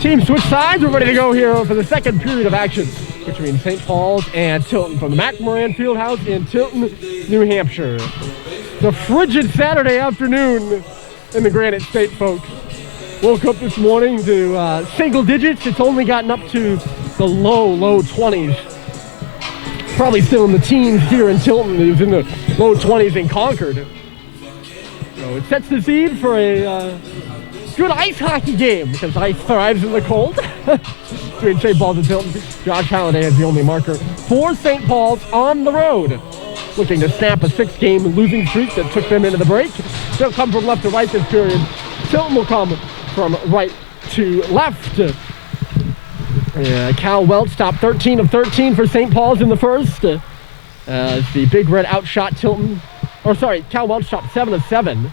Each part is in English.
Team switch sides. We're ready to go here for the second period of action between St. Paul's and Tilton from the MacMorran Fieldhouse in Tilton, New Hampshire. The frigid Saturday afternoon in the Granite State, folks. Woke up this morning to single digits. It's only gotten up to the low 20s. Probably still in the teens here in Tilton. It was in the low 20s in Concord. So it sets the scene for a good ice hockey game because ice thrives in the cold. Between St. Paul's and Tilton, Josh Halliday has the only marker for St. Paul's on the road. Looking to snap a 6-game losing streak that took them into the break. They'll come from left to right this period. Tilton will come from right to left. Cal Welch stopped 13 of 13 for St. Paul's in the first. As the Big Red outshot Tilton. Or sorry, Cal Welch stopped 7 of 7.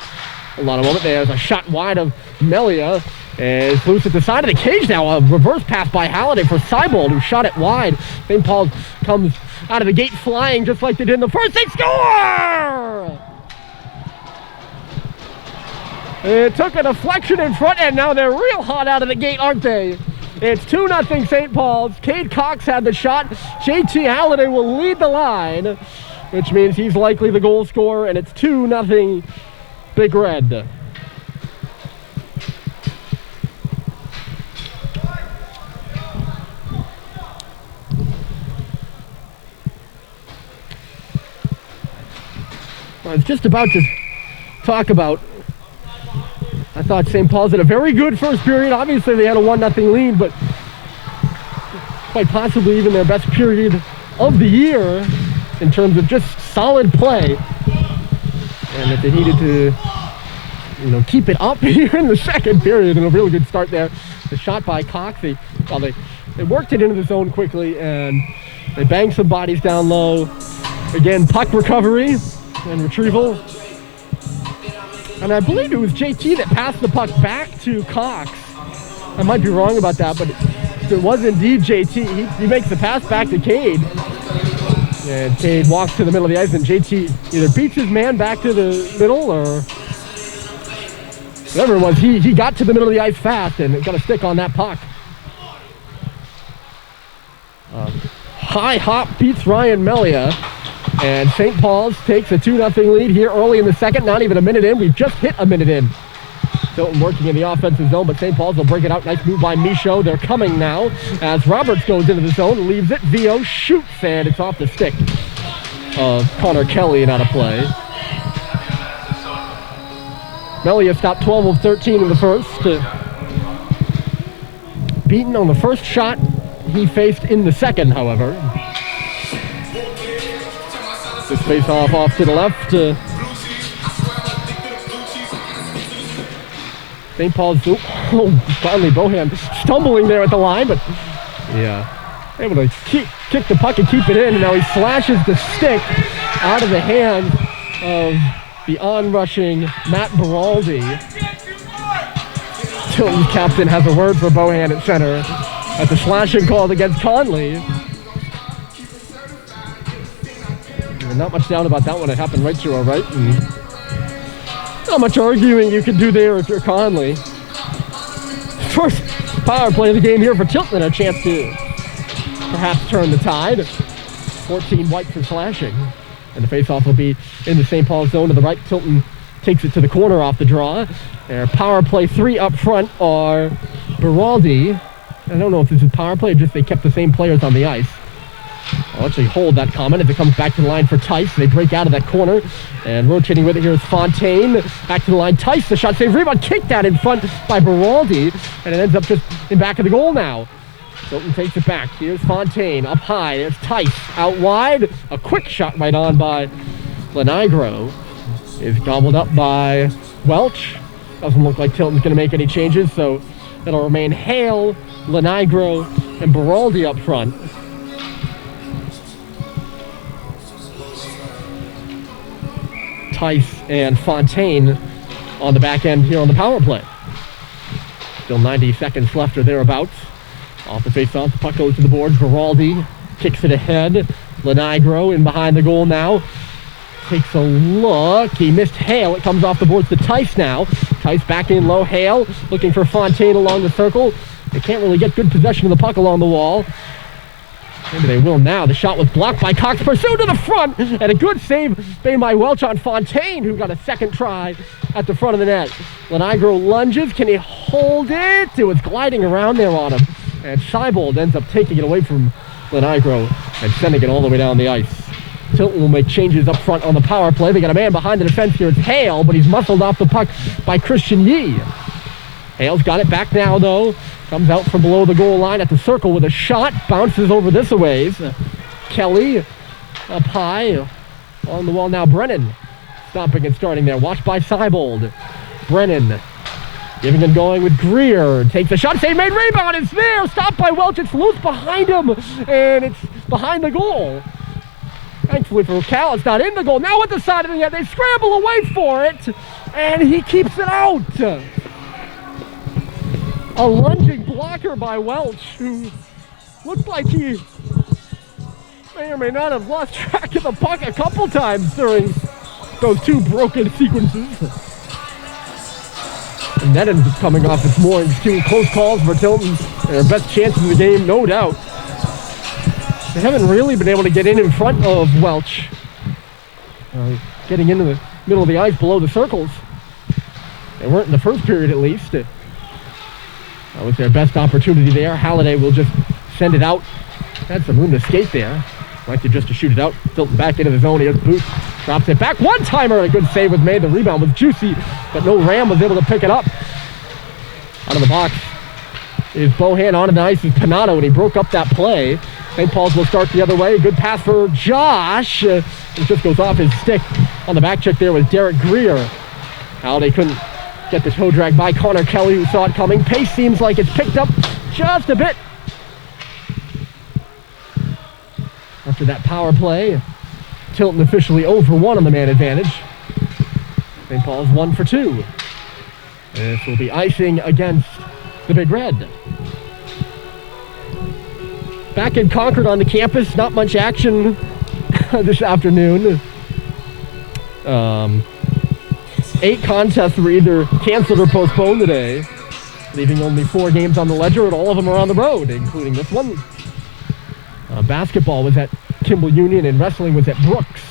Hold on a moment. There's a shot wide of Melia. It's loose at the side of the cage now. A reverse pass by Halliday for Seibold, who shot it wide. St. Paul comes out of the gate flying just like they did in the first. They score! It took a deflection in front, and now they're real hot out of the gate, aren't they? It's 2-0 St. Paul's. Cade Cox had the shot. JT Halliday will lead the line, which means he's likely the goal scorer, and it's 2-0 Big Red. I was just about to talk about, I thought St. Paul's had a very good first period. Obviously they had a 1-0 lead, but quite possibly even their best period of the year in terms of just solid play. And that they needed to, keep it up here in the second period, and a really good start there. The shot by Cox, they worked it into the zone quickly, and they banged some bodies down low. Again, puck recovery and retrieval. And I believe it was JT that passed the puck back to Cox. I might be wrong about that, but it was indeed JT. He makes the pass back to Cade. And Cade walks to the middle of the ice, and JT either beats his man back to the middle, or whatever it was. He got to the middle of the ice fast and got a stick on that puck. High hop beats Ryan Melia. And St. Paul's takes a 2-0 lead here early in the second. Not even a minute in. We've just hit a minute in. Tilton working in the offensive zone, but St. Paul's will break it out. Nice move by Michaud. They're coming now as Roberts goes into the zone, leaves it. Vio shoots, and it's off the stick of Connor Kelly and out of play. Melia stopped 12 of 13 in the first. Beaten on the first shot he faced in the second, however. This face off to the left. St. Paul's, finally Bohan stumbling there at the line, but yeah, able to kick the puck and keep it in, and now he slashes the stick out of the hand of the onrushing Matt Beraldi. Tilton's captain has a word for Bohan at center at the slashing call against Conley. Not much doubt about that one. It happened right to our right, and not much arguing you can do there if you're Conley. First power play of the game here for Tilton, a chance to perhaps turn the tide. 14 white for slashing, and the faceoff will be in the St. Paul zone to the right. Tilton takes it to the corner off the draw. Their power play 3 up front are Beraldi. I don't know if this is power play or just they kept the same players on the ice. I'll actually hold that comment as it comes back to the line for Tice. They break out of that corner, and rotating with it here is Fontaine. Back to the line, Tice, the shot save, rebound, kicked that in front by Beraldi, and it ends up just in back of the goal now. Tilton takes it back. Here's Fontaine up high. There's Tice out wide. A quick shot right on by Lenigro. Is gobbled up by Welch. Doesn't look like Tilton's going to make any changes, so it'll remain Hale, Lenigro, and Beraldi up front. Tice and Fontaine on the back end here on the power play. Still 90 seconds left or thereabouts. Off the face-off, the puck goes to the boards. Beraldi kicks it ahead. Lenigro in behind the goal now. Takes a look. He missed Hale. It comes off the boards to Tice now. Tice back in low. Hale looking for Fontaine along the circle. They can't really get good possession of the puck along the wall. Maybe they will now. The shot was blocked by Cox. Pursued to the front. And a good save made by Welch on Fontaine, who got a second try at the front of the net. Lenigro lunges. Can he hold it? It was gliding around there on him. And Seibold ends up taking it away from Lenigro and sending it all the way down the ice. Tilton will make changes up front on the power play. They got a man behind the defense here. It's Hale, but he's muscled off the puck by Christian Yee. Hale's got it back now, though. Comes out from below the goal line at the circle with a shot. Bounces over this a ways. Kelly up high on the wall now. Brennan stopping and starting there. Watched by Seibold. Brennan giving and going with Greer. Takes a shot. Save made. Rebound. It's there. Stopped by Welch. It's loose behind him. And it's behind the goal. Thankfully for Cal, it's not in the goal. Now at the side of the net, they scramble away for it. And he keeps it out. A lunging blocker by Welch, who looked like he may or may not have lost track of the puck a couple times during those two broken sequences. And that ends up coming off its moorings too. Close calls for Tilton. Their best chances of the game, no doubt. They haven't really been able to get in front of Welch. Getting into the middle of the ice below the circles. They weren't in the first period at least. That was their best opportunity there. Halliday will just send it out. Had some room to skate there. Like to just to shoot it out. Tilton back into the zone. Here's Booth. Drops it back. One-timer. A good save was made. The rebound was juicy, but no Ram was able to pick it up. Out of the box is Bohan. On the ice is Panato, and he broke up that play. St. Paul's will start the other way. Good pass for Josh. It just goes off his stick. On the back check there was Derek Greer. Halliday couldn't get the toe drag by Connor Kelly, who saw it coming. Pace seems like it's picked up just a bit. After that power play, Tilton officially 0 for 1 on the man advantage. St. Paul's 1 for 2. This will be icing against the Big Red. Back in Concord on the campus, not much action this afternoon. 8 contests were either canceled or postponed today, leaving only 4 games on the ledger, and all of them are on the road, including this one. Basketball was at Kimball Union, and wrestling was at Brooks.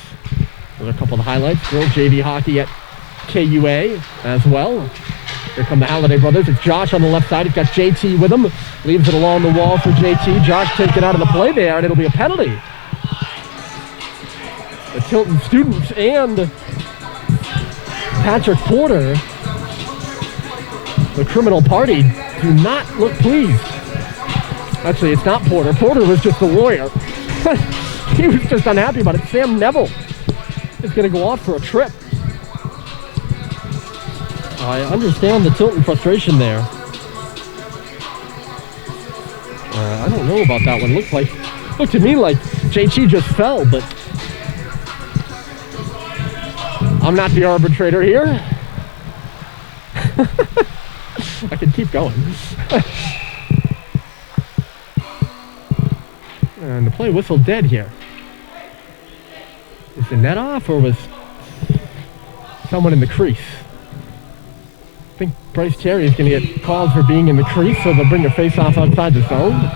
Those are a couple of the highlights. Girls JV hockey at KUA as well. Here come the Halliday brothers. It's Josh on the left side. He's got JT with him. Leaves it along the wall for JT. Josh takes it out of the play there, and it'll be a penalty. The Tilton students and Patrick Porter, the criminal party, do not look pleased. Actually, it's not Porter. Porter was just the lawyer. He was just unhappy about it. Sam Neville is going to go off for a trip. I understand the Tilton frustration there. I don't know about that one. Looked to me like JT just fell, but I'm not the arbitrator here. I can keep going. And the play whistled dead here. Is the net off, or was someone in the crease? I think Bryce Terry is going to get called for being in the crease, so they'll bring a face-off outside the zone.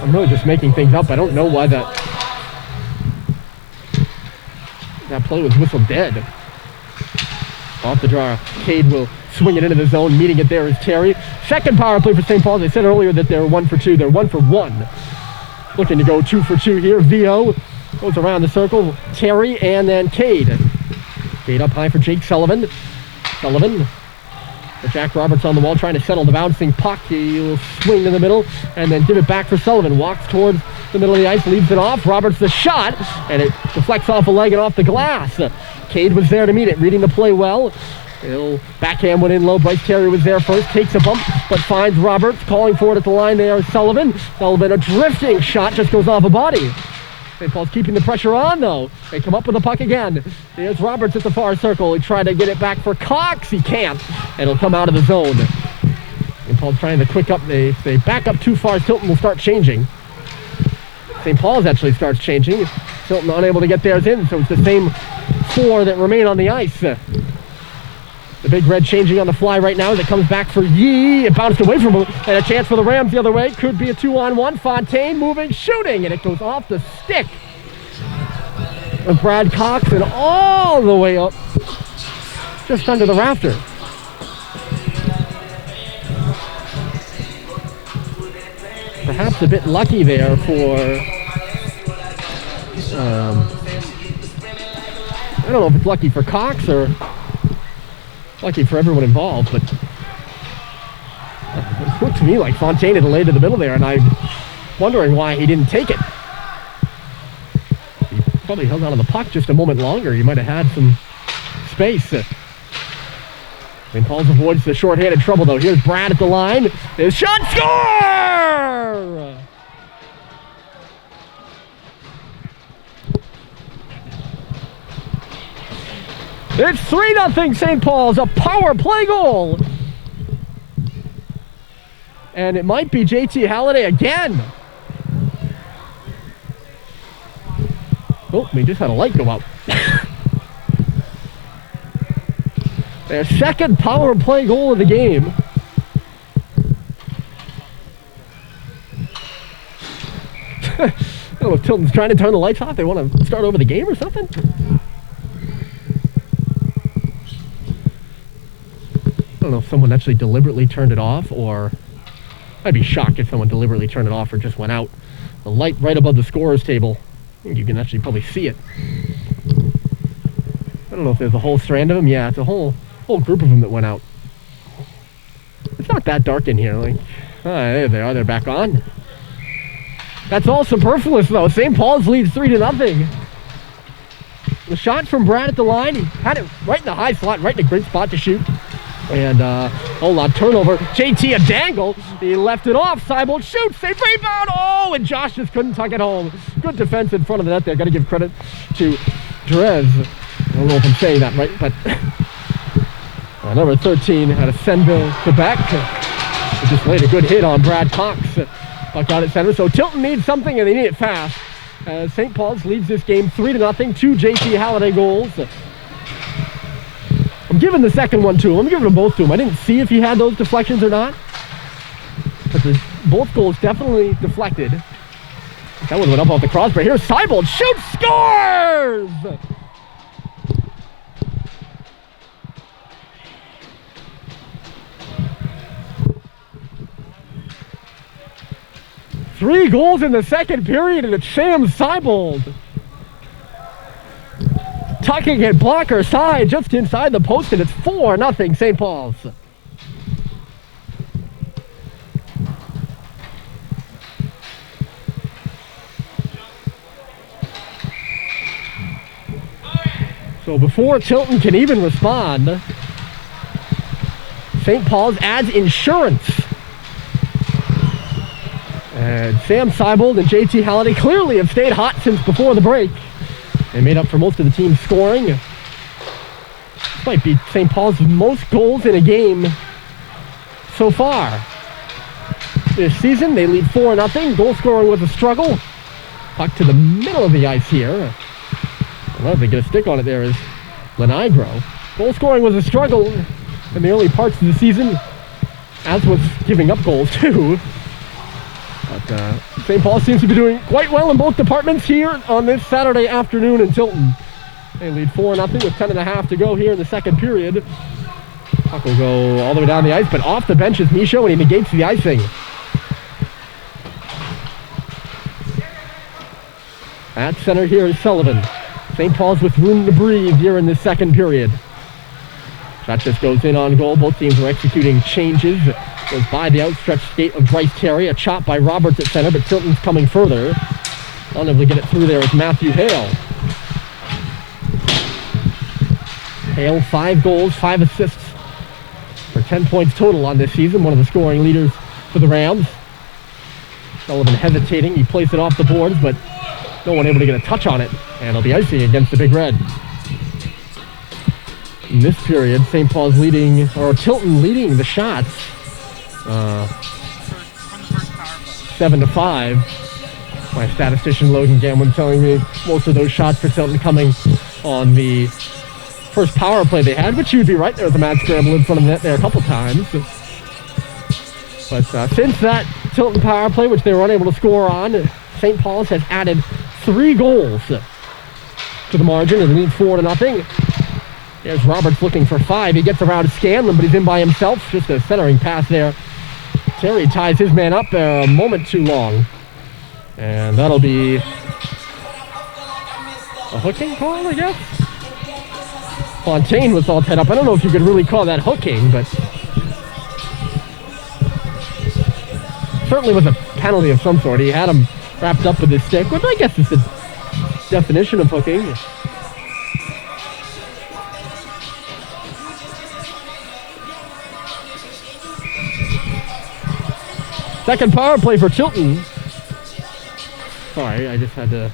I'm really just making things up. I don't know why that play was whistled dead. Off the draw, Cade will swing it into the zone. Meeting it there is Terry. Second power play for St. Paul. They said earlier that they're 1 for 2. They're 1 for 1. Looking to go 2 for 2 here. VO goes around the circle. Terry and then Cade. Cade up high for Jake Sullivan. Sullivan for Jack Roberts on the wall, trying to settle the bouncing puck. He'll swing in the middle and then give it back for Sullivan. Walks towards the middle of the ice, leaves it off. Roberts the shot, and it deflects off a leg and off the glass. Cade was there to meet it, reading the play well. He'll backhand went in low. Bryce Terry was there first, takes a bump, but finds Roberts. Calling for it at the line there is Sullivan. Sullivan, a drifting shot, just goes off a body. St. Paul's keeping the pressure on, though. They come up with the puck again. There's Roberts at the far circle. He tried to get it back for Cox. He can't. And it'll come out of the zone. St. Paul's trying to quick up. If they back up too far, Tilton will start changing. St. Paul's actually starts changing. Tilton unable to get theirs in, so it's the same 4 that remain on the ice. The The Big Red changing on the fly right now as it comes back for Yee. It bounced away from him. And a chance for the Rams the other way. Could be a 2-on-1. Fontaine moving, shooting, and it goes off the stick of Brad Cox and all the way up just under the rafter. Perhaps a bit lucky there for, I don't know if it's lucky for Cox or lucky for everyone involved, but it looked to me like Fontaine had laid to the middle there, and I'm wondering why he didn't take it. He probably held on to the puck just a moment longer. He might have had some space. St. Paul's avoids the shorthanded trouble, though. Here's Brad at the line. His shot, score! It's 3-0 St. Paul's, a power play goal. And it might be JT Halliday again. Oh, we just had a light go out. Their second power play goal of the game. I don't know if Tilton's trying to turn the lights off. They want to start over the game or something. I don't know if someone actually deliberately turned it off, or I'd be shocked if someone deliberately turned it off or just went out. The light right above the scorer's table. I think you can actually probably see it. I don't know if there's a whole strand of them. Yeah, it's a whole group of them that went out. It's not that dark in here. Like, there they are. They're back on. That's all superfluous, though. St. Paul's leads 3-0. The shot from Brad at the line. He had it right in the high slot, right in a great spot to shoot. And, hold on, turnover. JT a dangle. He left it off. Seibold shoots. Safe rebound. Oh, and Josh just couldn't tuck it home. Good defense in front of the net there. Got to give credit to Jerez. I don't know if I'm saying that right, but number 13 out of Senville, Quebec. He just laid a good hit on Brad Cox. Puck out at center. So Tilton needs something, and they need it fast. St. Paul's leads this game 3-0. 2 JT Halliday goals. I'm giving the second one to him. I'm giving them both to him. I didn't see if he had those deflections or not. But both goals definitely deflected. That one went up off the crossbar. Here's Seibold. Shoots, scores! Three goals in the second period, and it's Sam Seibold. Tucking it blocker side just inside the post, and it's 4-0 St. Paul's. So before Tilton can even respond, St. Paul's adds insurance. And Sam Seibold and JT Halliday clearly have stayed hot since before the break. They made up for most of the team's scoring. This might be St. Paul's most goals in a game so far this season. They lead 4-0. Goal scoring was a struggle. Puck to the middle of the ice here. I don't know if they get a stick on it there is Lenigro. Goal scoring was a struggle in the early parts of the season, as was giving up goals too. But St. Paul seems to be doing quite well in both departments here on this Saturday afternoon in Tilton. They lead 4-0 with 10.5 to go here in the second period. Puck will go all the way down the ice, but off the bench is Michaud, and he negates the icing. At center here is Sullivan. St. Paul's with room to breathe here in this second period. Shot just goes in on goal. Both teams are executing changes. Goes by the outstretched skate of Bryce Terry. A chop by Roberts at center, but Tilton's coming further. Unable to get it through there is Matthew Hale. Hale, 5 goals, 5 assists for 10 points total on this season. One of the scoring leaders for the Rams. Sullivan hesitating. He plays it off the boards, but no one able to get a touch on it. And it'll be icing against the Big Red. In this period, St. Paul's leading, or Tilton leading the shots. 7-5. My statistician Logan Gamlin telling me most of those shots for Tilton coming on the first power play they had, which you'd be right, there was a mad scramble in front of the net there a couple times. But since that Tilton power play, which they were unable to score on, St. Paul's has added 3 goals to the margin, and leads 4-0. There's Roberts looking for 5. He gets around Scanlon, but he's in by himself. Just a centering pass there. Terry ties his man up a moment too long. And that'll be a hooking call, I guess? Fontaine was all tied up. I don't know if you could really call that hooking, but certainly was a penalty of some sort. He had him wrapped up with his stick, which I guess is the definition of hooking. Second power play for Tilton. Sorry, I just had to...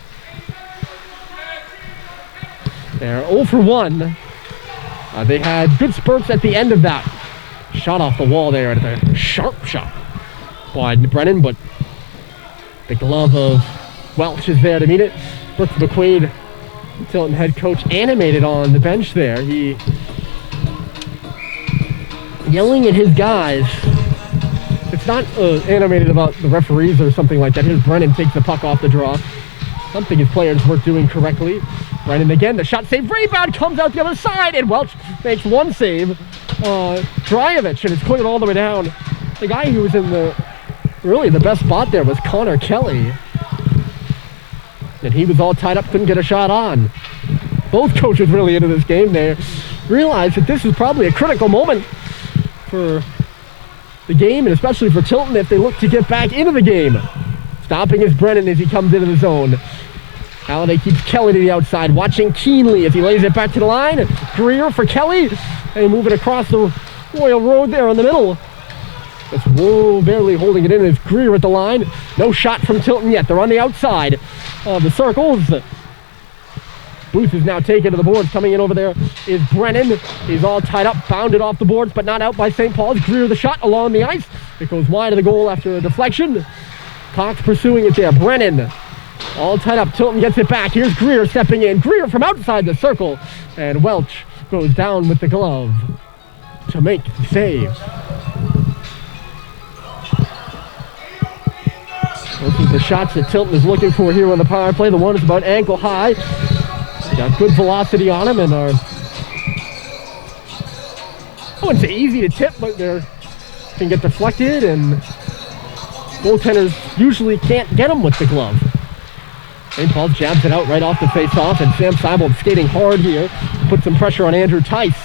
They're 0 for 1. They had good spurts at the end of that. Shot off the wall there, at a sharp shot by Brennan, but the glove of Welch is there to meet it. Brooks McQuaid, Tilton head coach, animated on the bench there. He yelling at his guys. It's not animated about the referees or something like that. Here's Brennan, takes the puck off the draw. Something his players weren't doing correctly. Brennan again, the shot save, rebound, comes out the other side, and Welch makes one save. Drajevich, and it's cleared all the way down. The guy who was in the best spot there was Connor Kelly. And he was all tied up, couldn't get a shot on. Both coaches really into this game. They realized that this is probably a critical moment for the game, and especially for Tilton if they look to get back into the game. Stopping is Brennan as he comes into the zone. Halliday keeps Kelly to the outside, watching keenly as he lays it back to the line. Greer for Kelly, and moving across the Royal Road there in the middle. It's Wool barely holding it in as Greer at the line. No shot from Tilton yet. They're on the outside of the circles. Booth is now taken to the boards. Coming in over there is Brennan. He's all tied up, bounded off the boards, but not out by St. Paul's. Greer the shot along the ice. It goes wide of the goal after a deflection. Cox pursuing it there. Brennan all tied up. Tilton gets it back. Here's Greer stepping in. Greer from outside the circle. And Welch goes down with the glove to make the save. Those are the shots that Tilton is looking for here on the power play. The one is about ankle high. Got good velocity on him and are, I wouldn't say easy to tip, but they can get deflected, and goaltenders usually can't get them with the glove. St. Paul jabs it out right off the face-off, and Sam Seibold skating hard here. Put some pressure on Andrew Tice.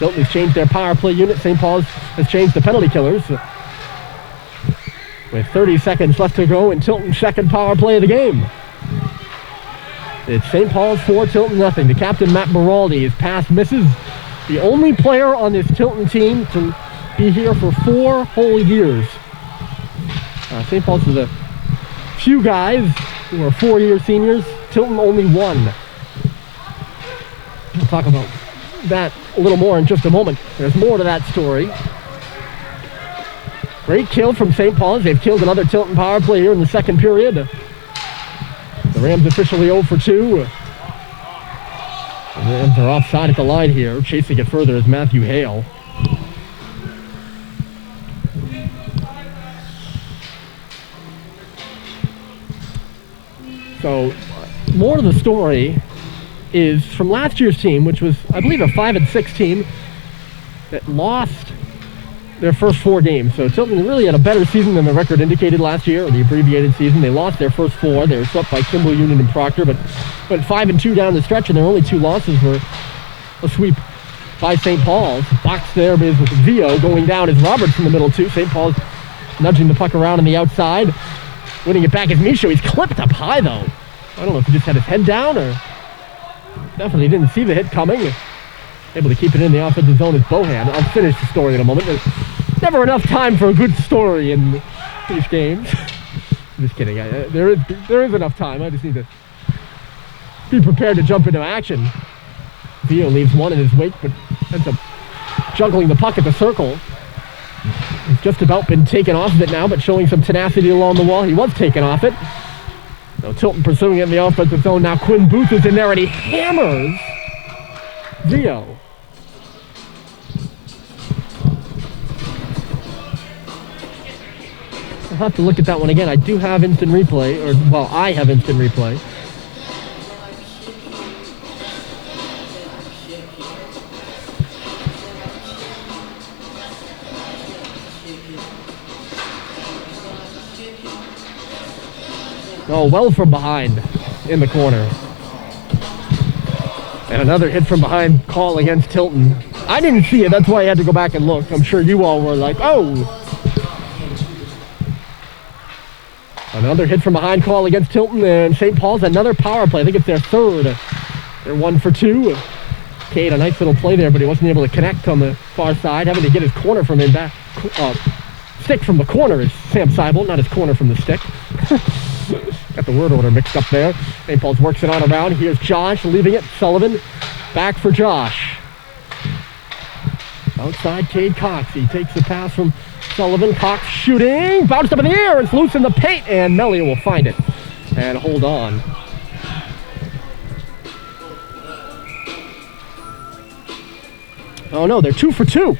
Tilton has changed their power play unit. St. Paul's has changed the penalty killers. With 30 seconds left to go in Tilton's second power play of the game. It's St. Paul's 4, Tilton nothing. The captain, Matt Baraldi, his pass misses. The only player on this Tilton team to be here for 4 whole years. St. Paul's is a few guys who are 4-year seniors. Tilton only 1. We'll talk about that a little more in just a moment. There's more to that story. Great kill from St. Paul's. They've killed another Tilton power play here in the second period. The Rams officially 0 for 2. The Rams are offside at the line here. Chasing it further is Matthew Hale. So, more to the story is from last year's team, which was, I believe, a 5-6 team that lost their first 4 games. So Tilton really had a better season than the record indicated last year, or the abbreviated season. They lost their first 4. They were swept by Kimball, Union, and Proctor, but went 5-2 down the stretch, and their only 2 losses were a sweep by St. Paul's. Box there is with Vio. Going down is Roberts in the middle, too. St. Paul's nudging the puck around on the outside. Winning it back is Michaud. He's clipped up high, though. I don't know if he just had his head down or definitely didn't see the hit coming. Able to keep it in the offensive zone is Bohan. I'll finish the story in a moment. There's never enough time for a good story in these games. I'm just kidding. There is enough time. I just need to be prepared to jump into action. Vio leaves one in his wake, but ends up juggling the puck at the circle. He's just about been taken off of it now, but showing some tenacity along the wall. He was taken off it. So Tilton pursuing it in the offensive zone. Now Quinn Booth is in there, and he hammers Zio. I'll have to look at that one again. I do have instant replay, or, well, I have instant replay. Oh, well from behind in the corner. And another hit from behind call against Tilton. I didn't see it, that's why I had to go back and look. I'm sure you all were like, oh! Another hit from behind call against Tilton, and St. Paul's another power play. I think it's their third. They're 1 for 2. Cade, a nice little play there, but he wasn't able to connect on the far side, having to get his corner from him back. Stick from the corner is Sam Seibel, not his corner from the stick. Got the word order mixed up there. St. Paul's works it on around. Here's Josh leaving it. Sullivan back for Josh. Outside Cade Cox. He takes the pass from Sullivan. Cox shooting. Bounced up in the air. It's loose in the paint. And Melia will find it and hold on. Oh no, they're 2 for 2.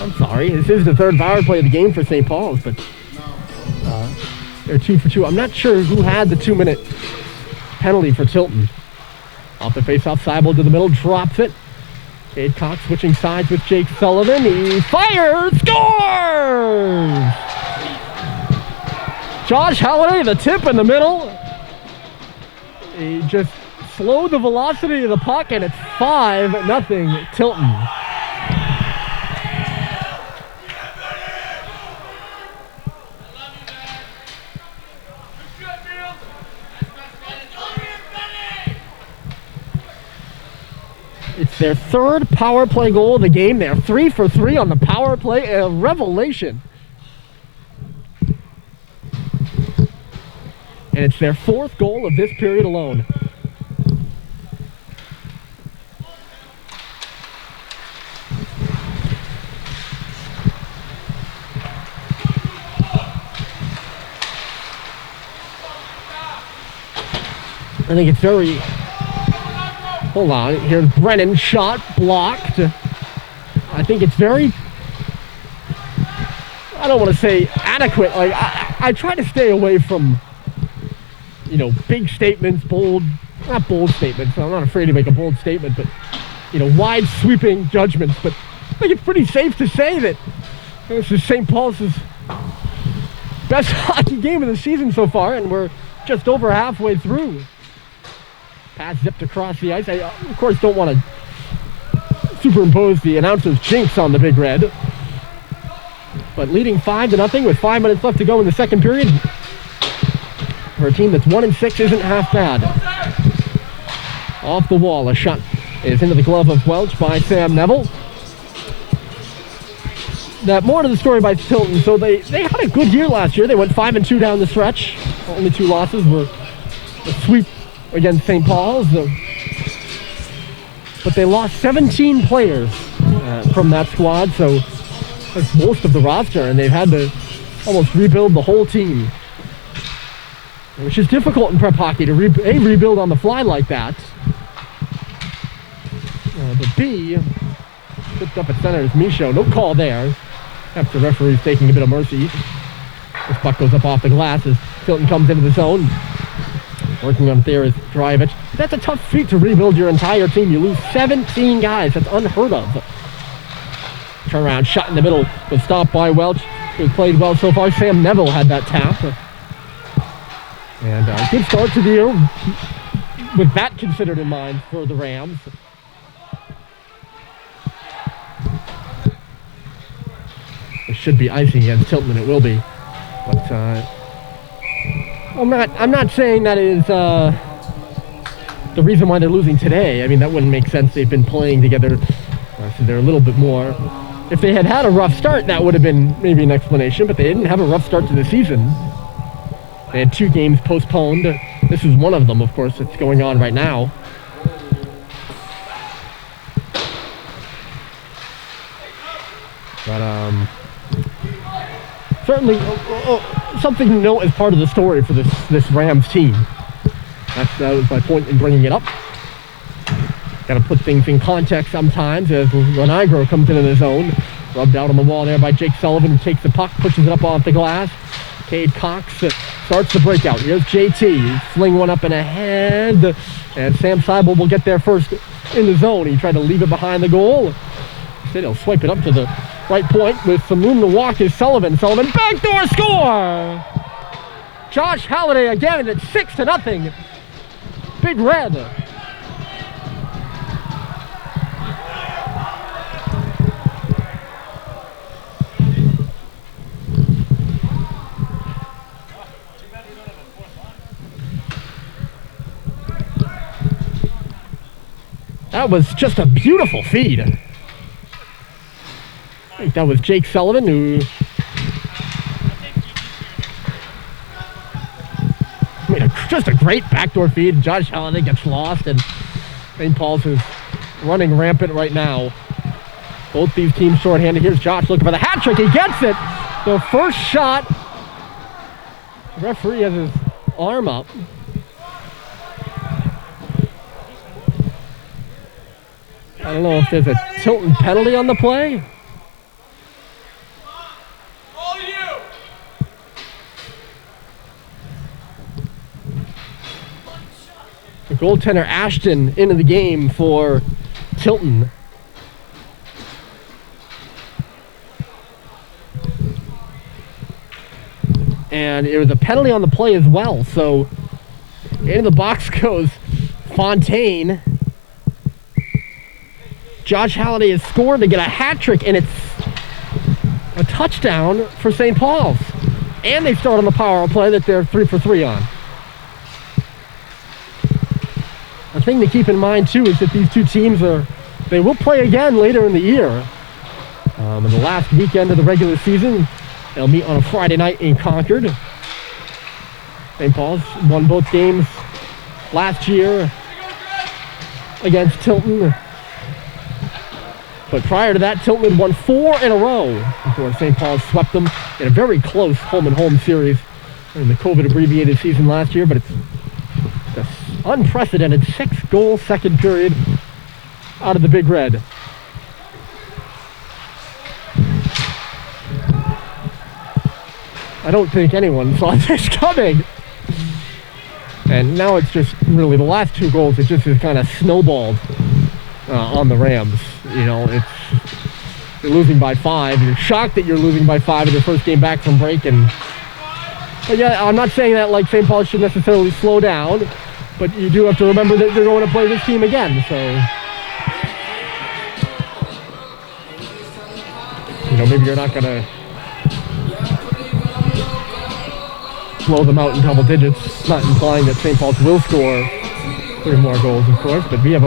I'm sorry, this is the third power play of the game for St. Paul's, but they're 2 for 2. I'm not sure who had the 2-minute penalty for Tilton. Off the face-off, Seibel to the middle, drops it. Cade Cox switching sides with Jake Sullivan. He fires, scores! Josh Halliday, the tip in the middle. He just slowed the velocity of the puck, and it's 5-0 Tilton. It's their third power play goal of the game. They're 3 for 3 on the power play. A revelation. And it's their 4th goal of this period alone. I think it's very... Hold on, here's Brennan, shot, blocked. I think it's very, I don't want to say adequate. Like, I try to stay away from, you know, big statements, not bold statements. I'm not afraid to make a bold statement, but, you know, wide sweeping judgments. But I think it's pretty safe to say that this is St. Paul's best hockey game of the season so far, and we're just over halfway through. Pass zipped across the ice. I, of course, don't want to superimpose the announcer's jinx on the Big Red. But leading 5-0 with 5 minutes left to go in the second period. For a team that's 1-6 isn't half bad. Off the wall, a shot is into the glove of Welch by Sam Neville. That more to the story by Tilton. So they had a good year last year. They went 5-2 down the stretch. Only 2 losses were a sweep against St. Paul's, but they lost 17 players from that squad, so that's most of the roster, and they've had to almost rebuild the whole team, which is difficult in prep hockey to rebuild on the fly like that. But B, picked up at center is Michaud. No call there. Perhaps the referee's taking a bit of mercy. This puck goes up off the glass as Tilton comes into the zone. Working on there is Drivich. That's a tough feat to rebuild your entire team. You lose 17 guys. That's unheard of. Turnaround shot in the middle was stopped by Welch, who's played well so far. Sam Neville had that tap. And a good start to the year with that considered in mind for the Rams. It should be icing against Tilton, and it will be. But I'm not saying that is the reason why they're losing today. I mean, that wouldn't make sense. They've been playing together, so they're a little bit more. If they had had a rough start, that would have been maybe an explanation, but they didn't have a rough start to the season. They had 2 games postponed. This is one of them, of course, that's going on right now. But certainly something to note as part of the story for this Rams team. That was my point in bringing it up. Got to put things in context sometimes as Renigro comes into the zone. Rubbed out on the wall there by Jake Sullivan, who takes the puck, pushes it up off the glass. Cade Cox starts the breakout. Here's JT. Fling one up and ahead. And Sam Seibel will get there first in the zone. He tried to leave it behind the goal. Instead, he'll swipe it up to the right point with some room to walk is Sullivan. Sullivan, backdoor score! Josh Halliday again, and it's 6-0. Big Red. That was just a beautiful feed. I think that was Jake Sullivan who made just a great backdoor feed. Josh Halliday gets lost, and St. Paul's is running rampant right now. Both these teams shorthanded. Here's Josh looking for the hat trick. He gets it. The first shot. The referee has his arm up. I don't know if there's a Tilton penalty on the play. The goaltender Ashton into the game for Tilton. And it was a penalty on the play as well. So into the box goes Fontaine. Josh Halliday has scored to get a hat trick, and it's a touchdown for St. Paul's. And they start on the power play that they're 3 for 3 on. A thing to keep in mind, too, is that these two teams they will play again later in the year. In the last weekend of the regular season, they'll meet on a Friday night in Concord. St. Paul's won both games last year against Tilton. But prior to that, Tilton had won 4 in a row before St. Paul's swept them in a very close home-and-home series in the COVID-abbreviated season last year. But it's this unprecedented 6-goal second period out of the Big Red. I don't think anyone saw this coming. And now it's just really the last 2 goals, it just has kind of snowballed on the Rams. You know, you're losing by 5. You're shocked that you're losing by 5 in your first game back from break. But yeah, I'm not saying that like St. Paul should necessarily slow down, but you do have to remember that you're going to play this team again. So, you know, maybe you're not going to blow them out in double digits. Not implying that St. Paul's will score 3 more goals, of course, but we have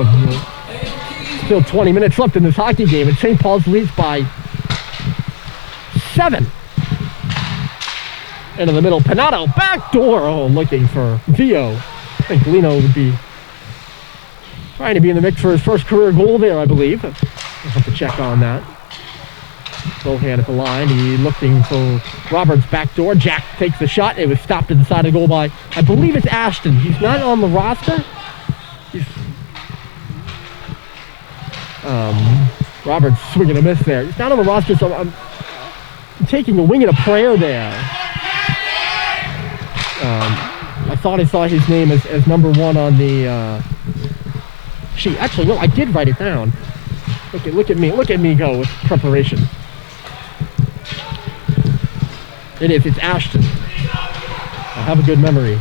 still 20 minutes left in this hockey game, and St. Paul's leads by 7. Into the middle, Panato, backdoor. Oh, looking for Vio. I think Lino would be trying to be in the mix for his first career goal there, I believe. I'll have to check on that. Both hand at the line. He's looking for Roberts' backdoor. Jack takes the shot. It was stopped at the side of the goal by, I believe it's Ashton. He's not on the roster. Roberts swinging a miss there. He's not on the roster, so I'm taking a wing and a prayer there. I thought I saw his name as number 1 on the sheet. Actually, no, I did write it down. Look at me go with preparation. It's Ashton. I have a good memory.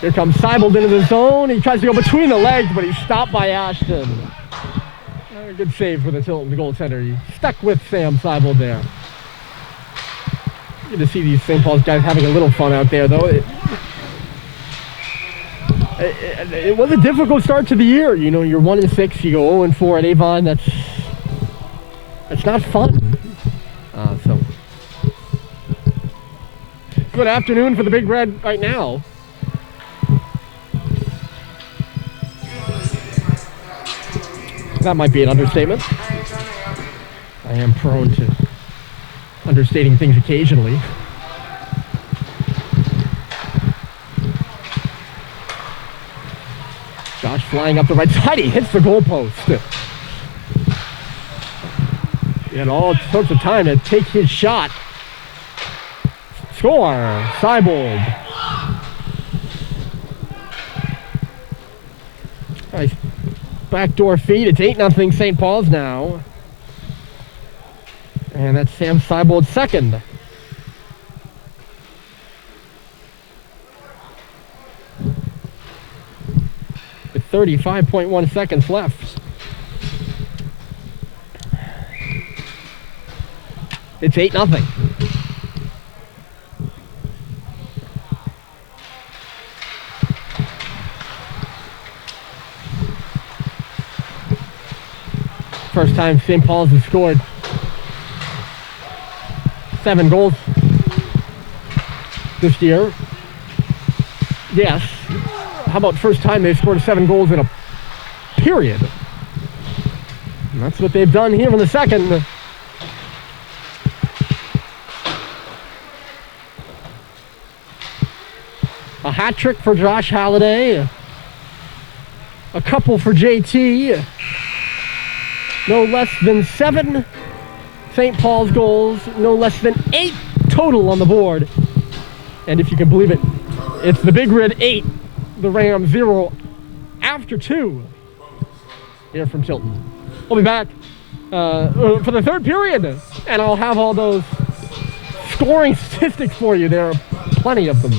Here comes Seibel into the zone. He tries to go between the legs, but he's stopped by Ashton. Good save for the Tilton goaltender. He stuck with Sam Seibel there. Good to see these St. Paul's guys having a little fun out there, though. It was a difficult start to the year. You know, you're 1-6, you go 0-4 at Avon. That's not fun. So good afternoon for the Big Red right now. That might be an understatement. I am prone to understating things occasionally. flying up the right side. He hits the goalpost. He had all sorts of time to take his shot. Score, Seibold. Nice backdoor feed. It's 8-0 St. Paul's now. And that's Sam Seibold's second. With 35.1 seconds left. It's 8-0. First time St. Paul's has scored 7 goals this year. Yes. How about first time they've scored 7 goals in a period? And that's what they've done here in the second. A hat trick for Josh Halliday. A couple for JT. No less than 7 St. Paul's goals. No less than 8 total on the board. And if you can believe it, it's the Big Red 8, the Rams 0 after 2 here from Tilton. We'll be back for the third period, and I'll have all those scoring statistics for you. There are plenty of them.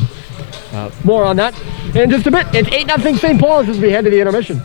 More on that in just a bit. It's 8-0 St. Paul's as we head to the intermission.